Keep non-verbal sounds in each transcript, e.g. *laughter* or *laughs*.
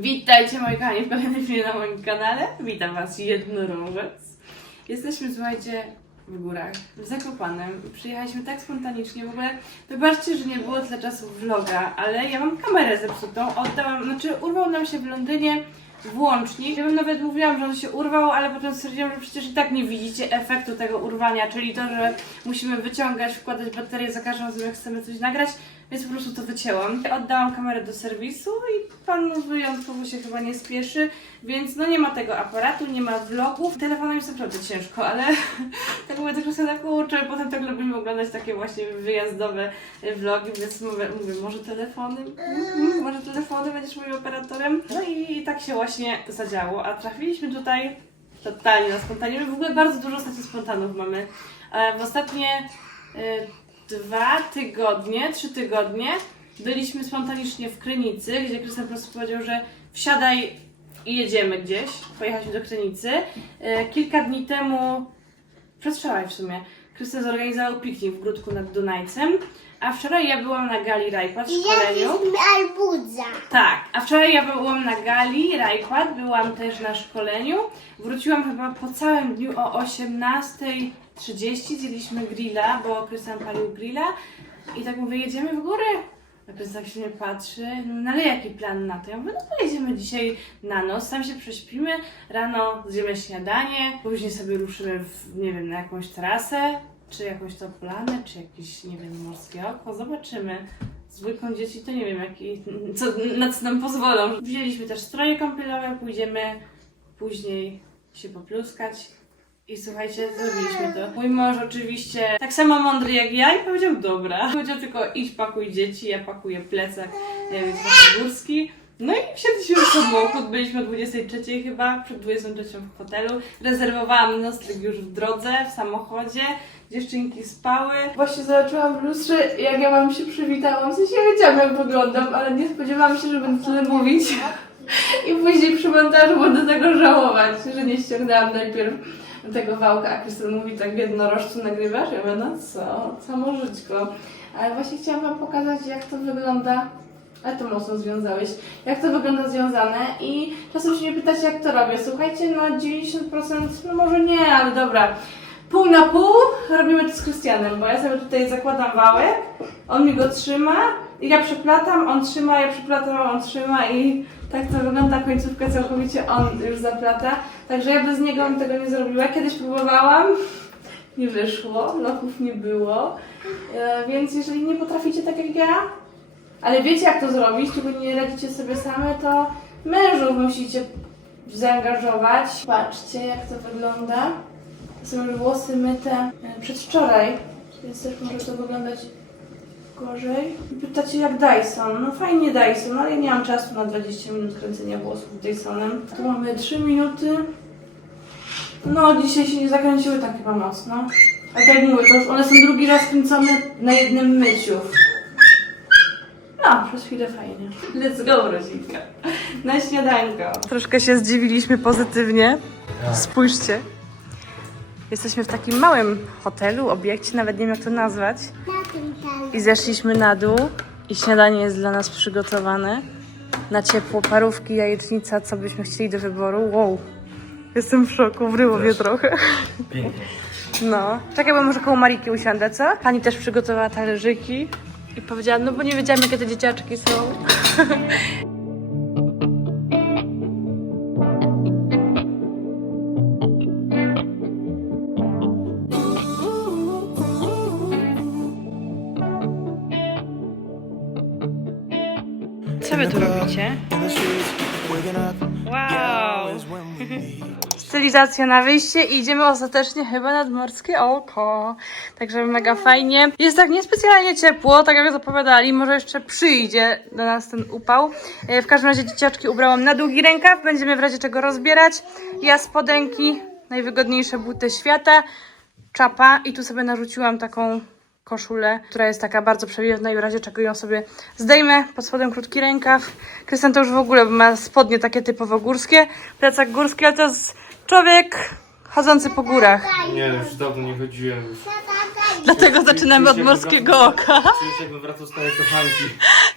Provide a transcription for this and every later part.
Witajcie moi kochani w kolejnym filmie na moim kanale. Witam Was jednorożec. Jesteśmy, słuchajcie, w górach, w Zakopanem. Przyjechaliśmy tak spontanicznie, w ogóle wybaczcie, że nie było tyle czasu vloga, ale ja mam kamerę zepsutą. Oddałam, znaczy urwał nam się w Londynie włącznik. Ja bym nawet mówiłam, że on się urwał, ale potem stwierdziłam, że przecież i tak nie widzicie efektu tego urwania, czyli to, że musimy wyciągać, wkładać baterię za każdym razem, jak chcemy coś nagrać, więc po prostu to wycięłam. Oddałam kamerę do serwisu i pan wyjątkowo się chyba nie spieszy, więc no nie ma tego aparatu, nie ma vlogów. Telefonem jest naprawdę ciężko, ale *laughs* tak mówię, tak sobie tak kurczę, potem tak lubimy oglądać takie właśnie wyjazdowe vlogi, więc mówię, mówię może telefony, Mhm, może telefony, będziesz moim operatorem. No i, tak się właśnie zadziało, a trafiliśmy tutaj totalnie na spontanie. W ogóle bardzo dużo ostatnio spontanów mamy. E, W ostatnie y, dwa tygodnie, trzy tygodnie byliśmy spontanicznie w Krynicy, gdzie Krystian po prostu powiedział, że wsiadaj i jedziemy gdzieś. Pojechaliśmy do Krynicy. E, Kilka dni temu, przedwczoraj w sumie, Krystian zorganizował piknik w Gródku nad Dunajcem, a wczoraj ja byłam na gali Rajpat w szkoleniu. Arbuza. Tak, a wczoraj ja byłam na gali Rajkład, byłam też na szkoleniu. Wróciłam chyba po całym dniu o 18.30, zjedliśmy grilla, bo Krystian palił grilla. I tak mówię, jedziemy w góry? A Krystian tak się nie patrzy, no ale jaki plan na to? Ja mówię, no to jedziemy dzisiaj na noc, tam się prześpimy, rano zjemy śniadanie, później sobie ruszymy w, nie wiem, na jakąś trasę, czy jakąś to planę, czy jakieś, nie wiem, morskie oko, zobaczymy. Z dwójką dzieci to nie wiem, jaki, co, na co nam pozwolą. Wzięliśmy też stroje kąpielowe, pójdziemy później się popluskać. I słuchajcie, zrobiliśmy to. Mój mąż oczywiście tak samo mądry jak ja i powiedział dobra. Powiedział tylko idź pakuj dzieci, ja pakuję plecak, nie wiem, trochę górski. No i wsiedliśmy w samochód, byliśmy o 23 chyba, przed 23 w hotelu. Rezerwowałam nocleg już w drodze, w samochodzie. Dziewczynki spały. Właśnie zobaczyłam w lustrze, jak ja wam się przywitałam. W sensie ja wiedziałam, jak wyglądam, ale nie spodziewałam się, że będę tyle mówić. *laughs* I później przy montażu będę tego żałować, że nie ściągnęłam najpierw tego wałka, a Krystian mówi tak w jednorożcu nagrywasz? Ja mówię, no co, samo żyćko. Ale właśnie chciałam wam pokazać, jak to wygląda ale to mocno związałeś. Jak to wygląda związane i czasem się mnie pytacie, jak to robię. Słuchajcie, no 90%, no może nie, ale dobra. Pół na pół robimy to z Krystianem, bo ja sobie tutaj zakładam wałek, on mi go trzyma, i ja przeplatam, on trzyma, ja przeplatam, on trzyma i tak to wygląda końcówkę całkowicie on już zaplata. Także ja bez niego bym tego nie zrobiła. Kiedyś próbowałam, nie wyszło, loków nie było. E, więc jeżeli nie potraficie tak jak ja, ale wiecie jak to zrobić, czego nie radzicie sobie same, to mężów musicie zaangażować. Patrzcie jak to wygląda. To są już włosy myte przedwczoraj, więc też może to wyglądać gorzej. Pytacie jak Dyson. No fajnie Dyson, ale ja nie mam czasu na 20 minut kręcenia włosów Dysonem. Tu mamy 3 minuty. No dzisiaj się nie zakręciły tak chyba mocno. A tak jak mówię, to już one są drugi raz kręcone na jednym myciu. No, przez chwilę fajnie. Let's go, rodzinka. Na śniadanko. Troszkę się zdziwiliśmy pozytywnie. Spójrzcie. Jesteśmy w takim małym hotelu, obiekcie, nawet nie wiem jak to nazwać. I zeszliśmy na dół i śniadanie jest dla nas przygotowane. Na ciepło parówki, jajecznica, co byśmy chcieli do wyboru. Wow. Jestem w szoku, wryło mnie trochę. Pięknie. No. Czekaj, bo może koło Mariki usiądę, co? Pani też przygotowała talerzyki i powiedziała, no bo nie wiedziałam, jakie te dzieciaczki są. *laughs* wy tu robicie? Wow! *laughs* Stylizacja na wyjście i idziemy ostatecznie chyba nad morskie oko. Także mega fajnie. Jest tak niespecjalnie ciepło, tak jak zapowiadali. Może jeszcze przyjdzie do nas ten upał. E, W każdym razie dzieciaczki ubrałam na długi rękaw. Będziemy w razie czego rozbierać. Ja spodenki, najwygodniejsze buty świata, czapa i tu sobie narzuciłam taką koszulę, która jest taka bardzo przewiewna i w razie czego ją sobie zdejmę. Pod spodem krótki rękaw. Krystian to już w ogóle ma spodnie takie typowo górskie, plecak górski, ale to jest człowiek chodzący po górach. Nie, już dawno nie chodziłem. Już. Dlatego zaczynamy od morskiego oka. Czuję się jakbym wracał z starej kochanki.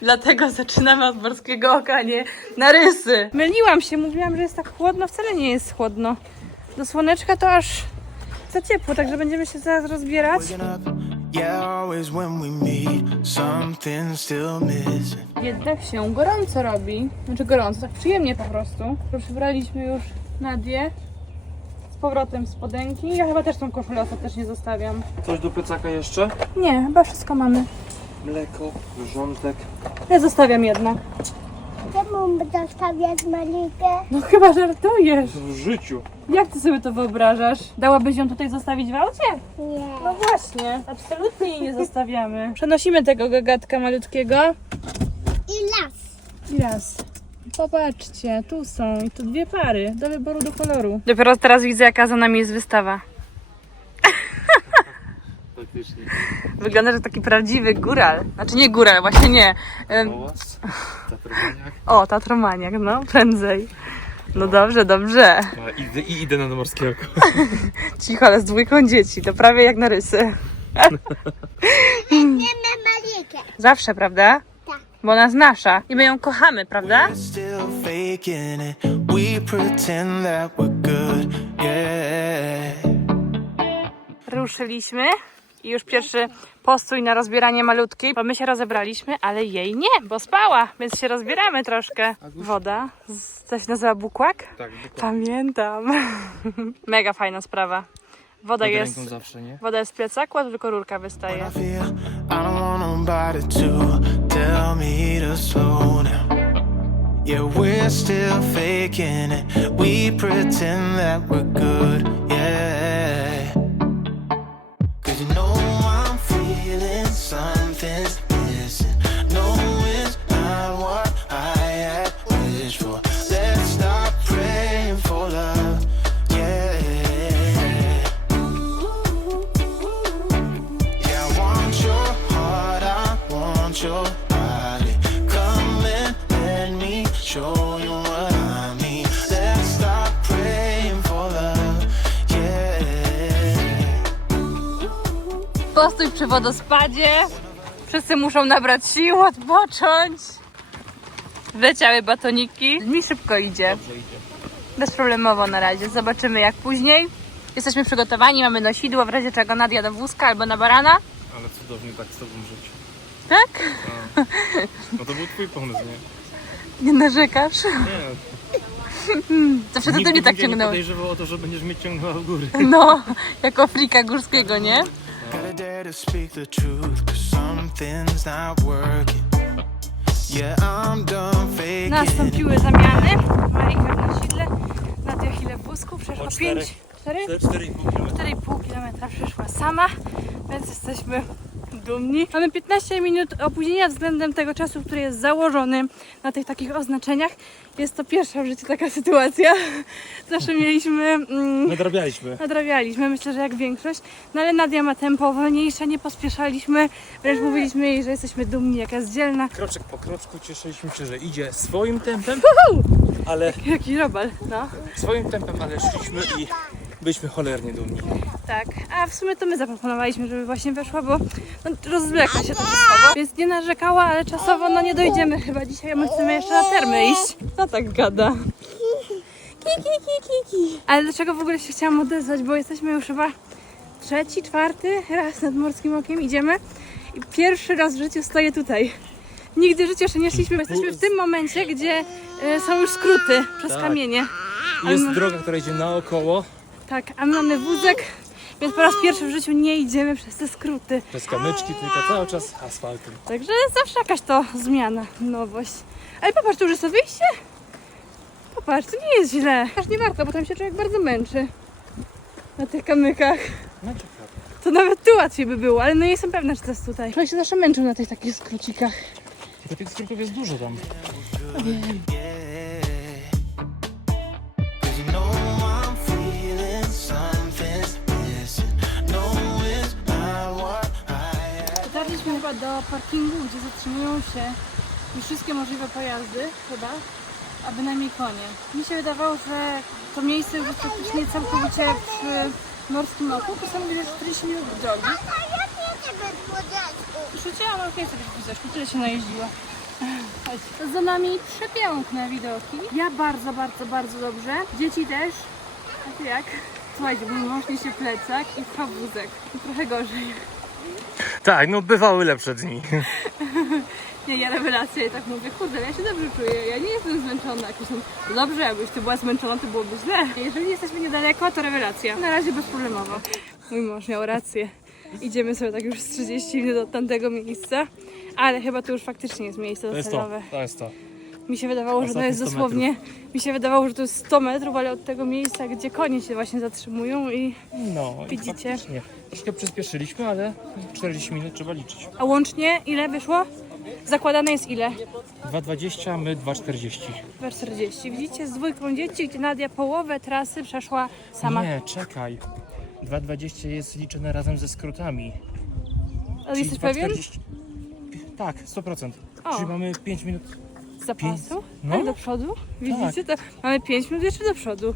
Dlatego zaczynamy od morskiego oka, nie na rysy. Myliłam się, mówiłam, że jest tak chłodno, wcale nie jest chłodno. Do słoneczka to aż za ciepło, także będziemy się zaraz rozbierać. Yeah, always when we meet, something's still missing. Jednak się gorąco robi. Znaczy gorąco, tak przyjemnie po prostu. Przybraliśmy już Nadię z powrotem z podęki. Ja chyba też tą koszulę ostatecznie zostawiam. Coś do plecaka jeszcze? Nie, chyba wszystko mamy. Mleko, wrzątek. Ja zostawiam jednak. Czemu zostawiać Malikę? No chyba żartujesz. W życiu. Jak ty sobie to wyobrażasz? Dałabyś ją tutaj zostawić w aucie? Nie. No właśnie, absolutnie jej nie *laughs* zostawiamy. Przenosimy tego gagatka malutkiego I las. i raz. Popatrzcie, tu są i tu dwie pary do wyboru do koloru. Dopiero teraz widzę, jaka za nami jest wystawa. *laughs* Faktycznie. Wygląda, że taki prawdziwy góral. Znaczy nie góral, właśnie nie. Em, Mołas, tatrowaniak. O, tatromaniak, no, prędzej. No dobrze, dobrze. A, idę, I idę na morskie oko. *laughs* Cicho, ale z dwójką dzieci, to prawie jak na rysy. Zawsze, prawda? Tak. Bo ona jest nasza i my ją kochamy, prawda? We're still faking it. We pretend that we're good, yeah. Ruszyliśmy i już pierwszy postój na rozbieranie malutkiej, bo my się rozebraliśmy, ale jej nie, bo spała, więc się rozbieramy troszkę. Woda, z- co się nazywa bukłak? Tak, dokładnie. Pamiętam. *laughs* Mega fajna sprawa. Woda Pod jest, zawsze, nie? woda jest w plecaku, a tylko rurka wystaje. Yeah, we're still faking it. We pretend that we're good, yeah. Wodospadzie. Wszyscy muszą nabrać sił, odpocząć. Wleciały batoniki. Mi szybko idzie. Bezproblemowo na razie. Zobaczymy jak później. Jesteśmy przygotowani, mamy nosidło, w razie czego Nadia do wózka albo na barana. Ale cudownie tak z tobą żyć. Tak? No to był twój pomysł, nie? Nie narzekasz? Nie. Zawsze to ty mnie tak nie ciągnąłeś. podejrzewał o to, że będziesz mnie ciągnęła w góry. No, jako frika górskiego, nie? Gotta dare to speak the truth, cause something's not working. Yeah, I'm done faking. Nastąpiły zamiany. Marika nosidle, Nadia chwilę w wózku. Przeszła O cztery. 5, 4, 4,5 km. 4,5 km przeszła sama, więc jesteśmy dumni. Mamy 15 minut opóźnienia względem tego czasu, który jest założony na tych takich oznaczeniach. Jest to pierwsza w życiu taka sytuacja. *laughs* Zawsze mieliśmy... Mm, Nadrabialiśmy. nadrabialiśmy, myślę, że jak większość. No ale Nadia ma tempo wolniejsze, nie pospieszaliśmy. Wręcz mówiliśmy jej, że jesteśmy dumni, jaka jest dzielna. Kroczek po kroczku cieszyliśmy się, że idzie swoim tempem, ale Jaki robal, no. swoim tempem, ale szliśmy i byliśmy cholernie dumni. Tak, a w sumie to my zaproponowaliśmy, żeby właśnie weszła, bo no, rozwlekła się to czasowo, więc nie narzekała, ale czasowo no nie dojdziemy chyba dzisiaj, a my chcemy jeszcze na termy iść. No tak gada. Ki, ki, ki, ki, ki. Ale dlaczego w ogóle się chciałam odezwać, bo jesteśmy już chyba trzeci, czwarty raz nad Morskim Okiem idziemy i pierwszy raz w życiu stoję tutaj. Nigdy w życiu jeszcze nie szliśmy, bo jesteśmy w tym momencie, gdzie e, są już skróty przez Tak. kamienie. Jest droga, która idzie naokoło, Tak, a my mamy wózek, więc po raz pierwszy w życiu nie idziemy przez te skróty. przez kamyczki, tylko cały czas asfaltem. Także jest zawsze jakaś to zmiana, nowość. Ale popatrz, tu już jest wyjście. Popatrz, to nie jest źle. Aż nie warto, bo tam się człowiek bardzo męczy. Na tych kamykach. No ciekawe. To nawet tu łatwiej by było, ale no nie jestem pewna, czy to jest tutaj. Człowiek się zawsze męczył na tych takich skrócikach. Tylko tych skrótów jest dużo tam. Yeah. Do parkingu, gdzie zatrzymują się już wszystkie możliwe pojazdy, chyba. a bynajmniej konie. Mi się wydawało, że to miejsce już jest praktycznie całkowicie przy Morskim Oku, to są gdzieś 40 minut drogi. Rzuciłam, ale nie chcę być wózeczku, tyle się najeździła. Chodź. Za nami przepiękne widoki. Ja bardzo, bardzo, bardzo dobrze. Dzieci też. A ty jak? Słuchajcie, bo mąż niesie plecak i wózek. I trochę gorzej. Tak, no bywały lepsze dni. *laughs* Nie, ja rewelację tak mówię, kurde, ja się dobrze czuję, ja nie jestem zmęczona jakoś tam. No Dobrze, jakbyś ty była zmęczona, to byłoby źle. Jeżeli jesteśmy niedaleko, to rewelacja. Na razie bezproblemowo. Mój mąż miał rację. Idziemy sobie tak już z 30 minut od tamtego miejsca, ale chyba to już faktycznie jest miejsce To jest to, docelowe. to jest to. Mi się wydawało, że to Ostatnie jest 100 dosłownie, mi się wydawało, że to jest 100 metrów, ale od tego miejsca, gdzie konie się właśnie zatrzymują i... No, i Widzicie? faktycznie. Troszkę przyspieszyliśmy, ale 40 minut trzeba liczyć. A łącznie ile wyszło? Zakładane jest ile? 2,20, my 2,40. 2,40. Widzicie, z dwójką dzieci, gdzie Nadia połowę trasy przeszła sama. Nie, czekaj. 2,20 jest liczone razem ze skrótami. Ale Czyli jesteś pewien? 2,40 Tak, 100%. O. Czyli mamy 5 minut. Zapasu? No. Tak, do przodu? Widzicie, to mamy 5 minut jeszcze do przodu.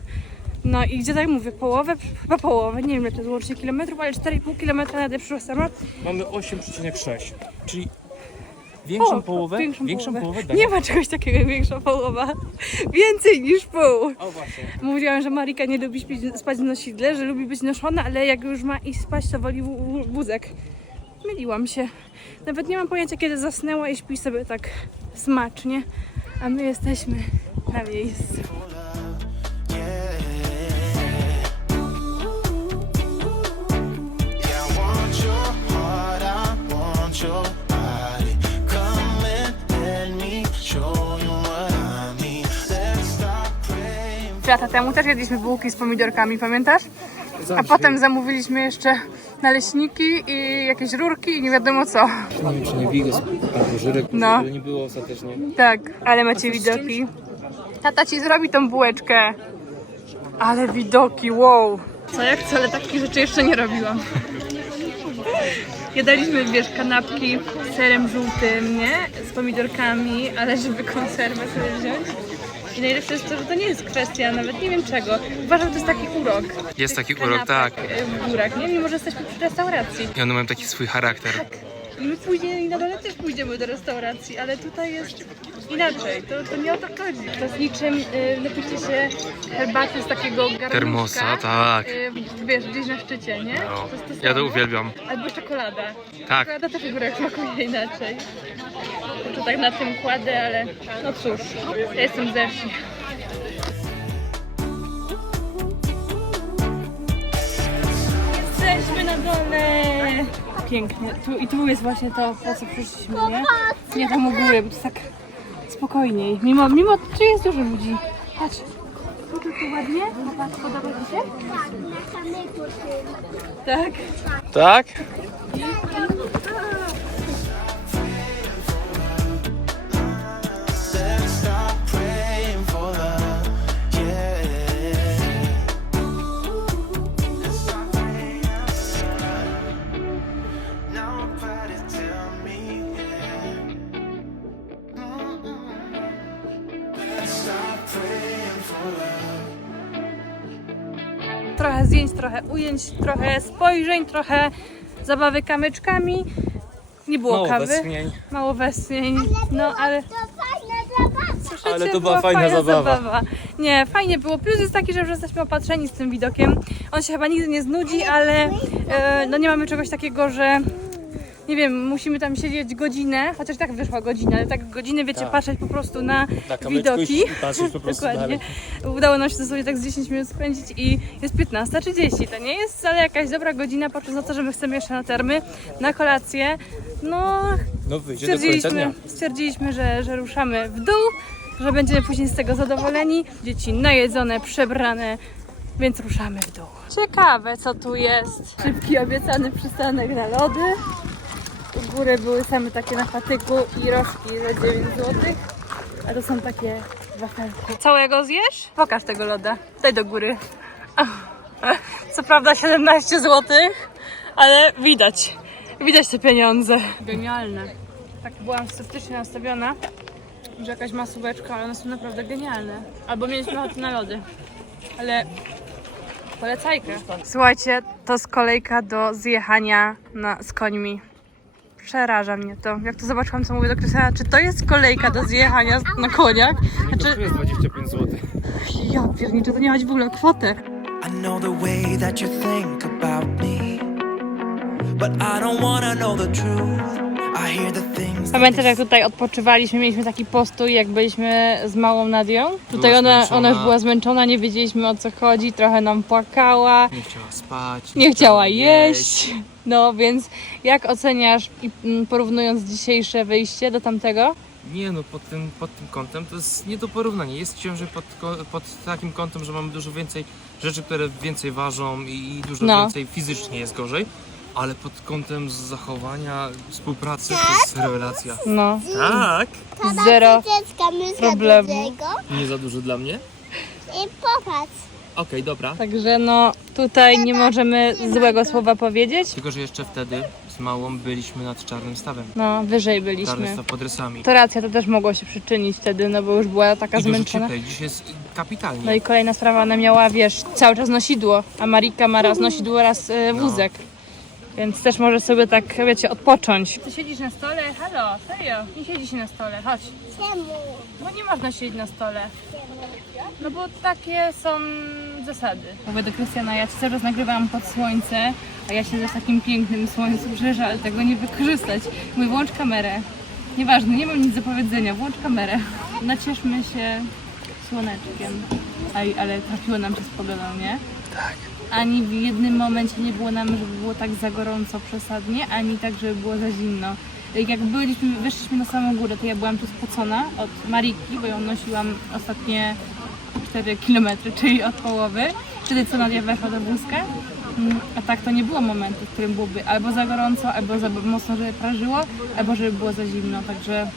No i gdzie tak mówię, połowę, chyba połowę, nie wiem ile to jest łącznie kilometrów, ale 4,5 kilometra Nadia przyszła sama. Mamy 8,6. Czyli większą O, połowę. Większą, połowę. Nie ma czegoś takiego jak większa połowa. Więcej niż pół. O właśnie. Mówiłam, że Marika nie lubi śpić, spać w nosidle, że lubi być noszona, ale jak już ma iść spać, to woli wó- wó- wózek. Myliłam się. Nawet nie mam pojęcia, kiedy zasnęła i śpi sobie tak smacznie, a my jesteśmy na miejscu. 3 lata temu też jedliśmy bułki z pomidorkami, pamiętasz? A potem zamówiliśmy jeszcze naleśniki i jakieś rurki i nie wiadomo co. Nie wiem, czy nie bigos albo żyrek, No. ale no. nie było ostatecznie. Tak, ale macie widoki. Tata ci zrobi tą bułeczkę. Ale widoki, wow. Co ja co, ale takich rzeczy jeszcze nie robiłam. Jadaliśmy, wiesz, kanapki z serem żółtym, nie? Z pomidorkami, ale żeby konserwę sobie wziąć. I najlepsze jest to, że to nie jest kwestia nawet nie wiem czego. Uważam, że to jest taki urok. Jest taki urok, tak. y, W górach, nie? Mimo, że jesteśmy przy restauracji. I one mają taki swój charakter. I my później na dole też pójdziemy do restauracji, ale tutaj jest inaczej. To, to nie o to chodzi. To z niczym y, napicie się herbaty z takiego garnuszka. Termosa, tak. Y, wiesz, gdzieś na szczycie, nie? No, To jest to ja to samo. uwielbiam. Albo czekolada. Tak. Czekolada też w górach smakuje inaczej. Tak na tym kładę, ale no cóż, ja jestem ze wsi. Jesteśmy na dole! Pięknie. Tu, I tu jest właśnie to, po co przyszliśmy, nie? Nie tam u góry, bo to jest tak spokojniej. Mimo, mimo że jest dużo ludzi. Patrz. Tu, tu, tu ładnie. Popatrz, podoba ci się? Tak, kamyku Tak. Trochę ujęć, trochę spojrzeń, trochę zabawy kamyczkami. Nie było Mało kawy. westchnień. Mało westchnień. No ale To fajna zabawa. Słyszycie, Ale to była była fajna zabawa. Nie, fajnie było. Plus jest taki, że już jesteśmy opatrzeni z tym widokiem. On się chyba nigdy nie znudzi, ale e, no nie mamy czegoś takiego, że nie wiem, musimy tam siedzieć godzinę, chociaż tak wyszła godzina, ale tak godzinę, wiecie, Tak. patrzeć po prostu na, Na widoki. i po *laughs* prostu Dokładnie. dalej. Udało nam się dosłownie tak z 10 minut spędzić i jest 15.30. To nie jest wcale jakaś dobra godzina, patrząc na to, że my chcemy jeszcze na termy, na kolację. No, No stwierdziliśmy, stwierdziliśmy że, że ruszamy w dół, że będziemy później z tego zadowoleni. Dzieci najedzone, przebrane, więc ruszamy w dół. Ciekawe, co tu jest. Szybki obiecany przystanek na lody. U góry były same takie na patyku i rożki za 9 zł. A to są takie wafelki. Całego zjesz? Pokaż tego loda. Daj do góry. *laughs* Co prawda 17 zł, ale widać. Widać te pieniądze. Genialne. Tak byłam sceptycznie nastawiona, że jakaś masóweczka, ale one są naprawdę genialne. Albo mieliśmy ochotę na lody. Ale polecajkę. Słuchajcie, to jest kolejka do zjechania na, z końmi. Przeraża mnie to. Jak to zobaczyłam, co mówię do Krystiana, czy to jest kolejka do zjechania na koniach? Znaczy, jest 25 zł. ja pierniczę, to nie chodzi w ogóle o kwotę. I know the way that you think about me, but I don't wanna know the truth. Pamiętasz, jak tutaj odpoczywaliśmy, mieliśmy taki postój, jak byliśmy z małą Nadią? Tutaj Była ona, zmęczona. ona już była zmęczona, nie wiedzieliśmy o co chodzi, trochę nam płakała, Nie chciała spać. nie chciała jeść. No więc jak oceniasz, i, mm, porównując dzisiejsze wyjście do tamtego? Nie no, pod tym, pod tym kątem to jest nie do porównania. Jest ciężej pod, pod takim kątem, że mamy dużo więcej rzeczy, które więcej ważą i dużo No. więcej fizycznie jest gorzej. Ale pod kątem zachowania, współpracy to jest rewelacja. No, Tak? zero. Dziecka myszka problemu. Nie za dużo dla mnie? i popatrz. Okej, dobra. Także no, tutaj nie możemy złego słowa powiedzieć. Tylko, że jeszcze wtedy z małą byliśmy nad czarnym stawem. No, wyżej Czarny byliśmy. staw pod rysami. To racja, to też mogło się przyczynić wtedy, no bo już była taka I dużo zmęczona. cieplej. Dziś jest kapitalnie. No i kolejna sprawa, ona miała, wiesz, cały czas nosidło, a Marika ma raz nosidło, raz e, wózek. Więc też może sobie tak, wiecie, odpocząć. Ty siedzisz na stole? Halo, serio? Nie siedzi się na stole, chodź. Czemu? Bo nie można siedzieć na stole. No bo takie są zasady. Mówię do Krystiana, ja ci cały czas nagrywam pod słońce, a ja siedzę w takim pięknym słońcu, że żal tego nie wykorzystać. Mówię, włącz kamerę. Nieważne, nie mam nic do powiedzenia, włącz kamerę. Nacieszmy się słoneczkiem. Aj, ale trafiło nam się z pogodą, nie? Tak. Ani w jednym momencie nie było nam, żeby było tak za gorąco przesadnie, ani tak, żeby było za zimno. Jak byliśmy, wyszliśmy na samą górę, to ja byłam tu spocona od Mariki, bo ją nosiłam ostatnie 4 km, czyli od połowy. Wtedy co Nadia weszła do wózka. Mm, A tak to nie było momentu, w którym byłoby albo za gorąco, albo za mocno, żeby prażyło, albo żeby było za zimno. Także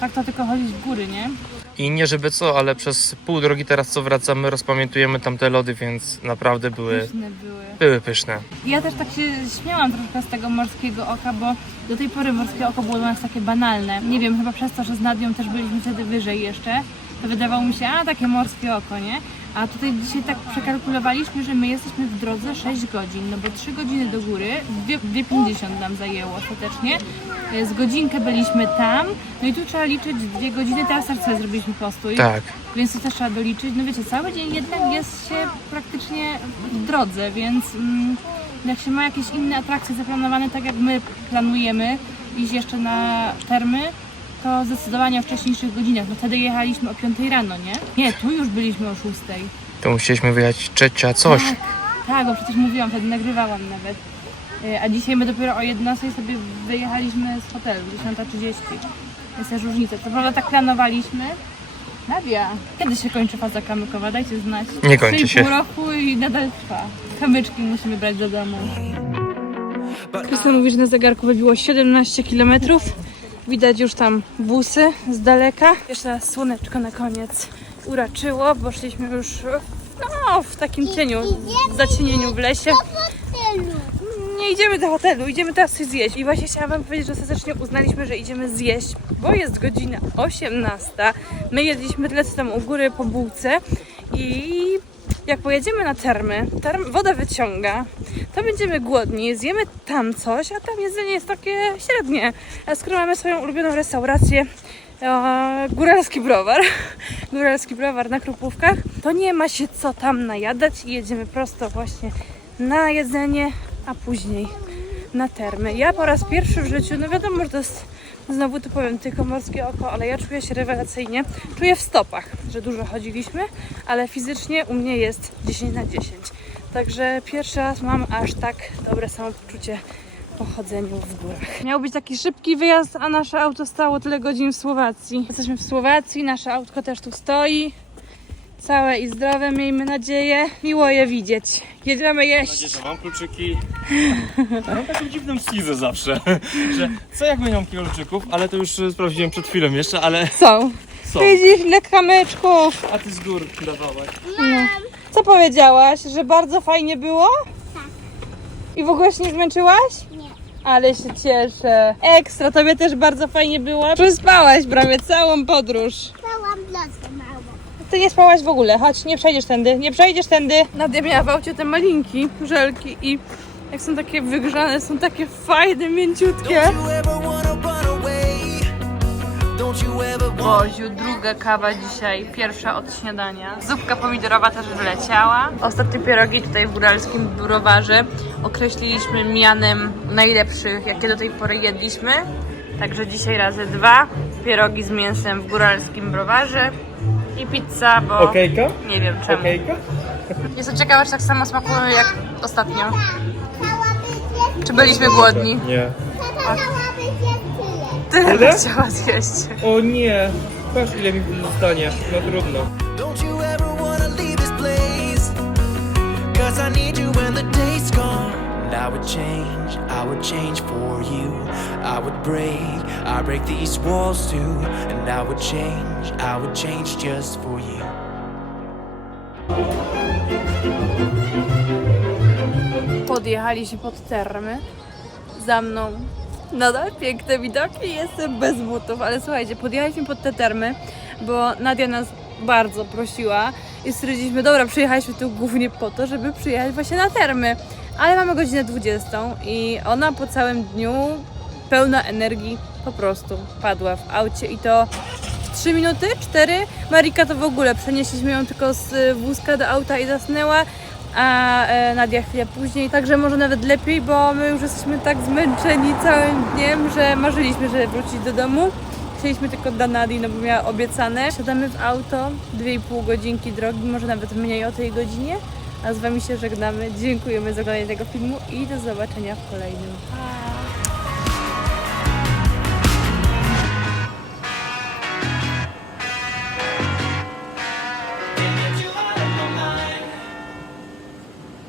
tak to tylko chodzić w góry, nie? I nie żeby co, ale przez pół drogi teraz co wracamy, rozpamiętujemy tamte lody, więc naprawdę były, Pyszne były. były pyszne. Ja też tak się śmiałam troszkę z tego morskiego oka, bo do tej pory morskie oko było dla nas takie banalne. Nie wiem, chyba przez to, że z Nadią też byliśmy wtedy wyżej jeszcze, to wydawało mi się, a takie morskie oko, nie? A tutaj dzisiaj tak przekalkulowaliśmy, że my jesteśmy w drodze 6 godzin, no bo 3 godziny do góry, dwie- 2,50 nam zajęło ostatecznie. E, Z godzinkę byliśmy tam, no i tu trzeba liczyć dwie godziny, teraz też sobie zrobiliśmy postój. Tak. Więc to też trzeba doliczyć. No wiecie, cały dzień jednak jest się praktycznie w drodze, więc mm, jak się ma jakieś inne atrakcje zaplanowane, tak jak my planujemy, iść jeszcze na termy, to zdecydowanie o wcześniejszych godzinach. No wtedy jechaliśmy o 5 rano, nie? Nie, tu już byliśmy o 6. To musieliśmy wyjechać trzecia coś. Tak, tak, bo przecież mówiłam, wtedy nagrywałam nawet. Y, A dzisiaj my dopiero o 11 sobie wyjechaliśmy z hotelu, 10.30. Jest też różnica. Co prawda tak planowaliśmy. Nadia, kiedy się kończy faza kamykowa? Dajcie znać. Nie kończy Trzy i się. pół roku i nadal trwa. Kamyczki musimy brać do domu. Krystian mówi, że na zegarku wybiło 17 km. Widać już tam busy z daleka. Jeszcze raz słoneczko na koniec uraczyło, bo szliśmy już no, w takim cieniu, w zacienieniu w lesie. Nie idziemy do hotelu, idziemy teraz coś zjeść. I właśnie chciałam wam powiedzieć, że ostatecznie uznaliśmy, że idziemy zjeść, bo jest godzina 18. My jedliśmy tyle co tam u góry po bułce i jak pojedziemy na termy, term, woda wyciąga, to będziemy głodni, zjemy tam coś, a tam jedzenie jest takie średnie. A skoro mamy swoją ulubioną restaurację, e, Góralski Browar, *laughs* Góralski Browar na Krupówkach, to nie ma się co tam najadać i jedziemy prosto właśnie na jedzenie, a później na termy. Ja po raz pierwszy w życiu, no wiadomo, że to jest znowu tu powiem tylko morskie oko, ale ja czuję się rewelacyjnie. Czuję w stopach, że dużo chodziliśmy, ale fizycznie u mnie jest 10 na 10. Także pierwszy raz mam aż tak dobre samopoczucie po chodzeniu w górach. Miał być taki szybki wyjazd, a nasze auto stało tyle godzin w Słowacji. Jesteśmy w Słowacji, nasze autko też tu stoi. Całe i zdrowe, miejmy nadzieję. Miło je widzieć. Jedziemy jeść. że mam kluczyki. Mam taką dziwną schizę zawsze, *laughs* że co jak nie mam kluczyków, ale to już sprawdziłem przed chwilą jeszcze, ale Są. co? Widzisz, ile kamyczków. A ty z gór dawałeś. Co powiedziałaś, że bardzo fajnie było? Tak. I w ogóle się nie zmęczyłaś? Nie. Ale się cieszę. Ekstra, tobie też bardzo fajnie było. Przespałaś prawie całą podróż. Całam bluzkę małą. Ty nie spałaś w ogóle, chodź, nie przejdziesz tędy, nie przejdziesz tędy. Nadia miała w aucie te malinki, żelki i jak są takie wygrzane, są takie fajne, mięciutkie. Boziu, druga kawa dzisiaj, pierwsza od śniadania. Zupka pomidorowa też wyleciała. Ostatnie pierogi tutaj w góralskim browarze określiliśmy mianem najlepszych, jakie do tej pory jedliśmy. Także dzisiaj razy dwa pierogi z mięsem w góralskim browarze i pizza, bo Okejka? nie wiem czemu. Okejka? Jestem ciekawa, czy tak samo smakują jak ostatnio. Czy byliśmy głodni? Nie. Tyle. Tyle Ile? chciała zjeść. O nie. Patrz ile mi zostanie. No trudno. Don't you ever wanna leave this place? Cause I need you when the day's gone. I would change, I would change for you. I would break, I break these walls too. And I would change, I would change just for you. Podjechaliśmy pod termy. Za mną nadal piękne widoki. Jestem bez butów, ale słuchajcie, podjechaliśmy pod te termy, bo Nadia nas bardzo prosiła i stwierdziliśmy, dobra, przyjechaliśmy tu głównie po to, żeby przyjechać właśnie na termy. Ale mamy godzinę 20 i ona po całym dniu pełna energii po prostu padła w aucie i to w 3 minuty, 4. Marika to w ogóle przenieśliśmy ją tylko z y, wózka do auta i zasnęła, a e, Nadia chwilę później, także może nawet lepiej, bo my już jesteśmy tak zmęczeni całym dniem, że marzyliśmy, żeby wrócić do domu. Chcieliśmy tylko dla Nadii, no bo miała obiecane. Siadamy w auto, 2,5 godzinki drogi, może nawet mniej o tej godzinie. A z Wami się żegnamy. Dziękujemy za oglądanie tego filmu i do zobaczenia w kolejnym. Pa!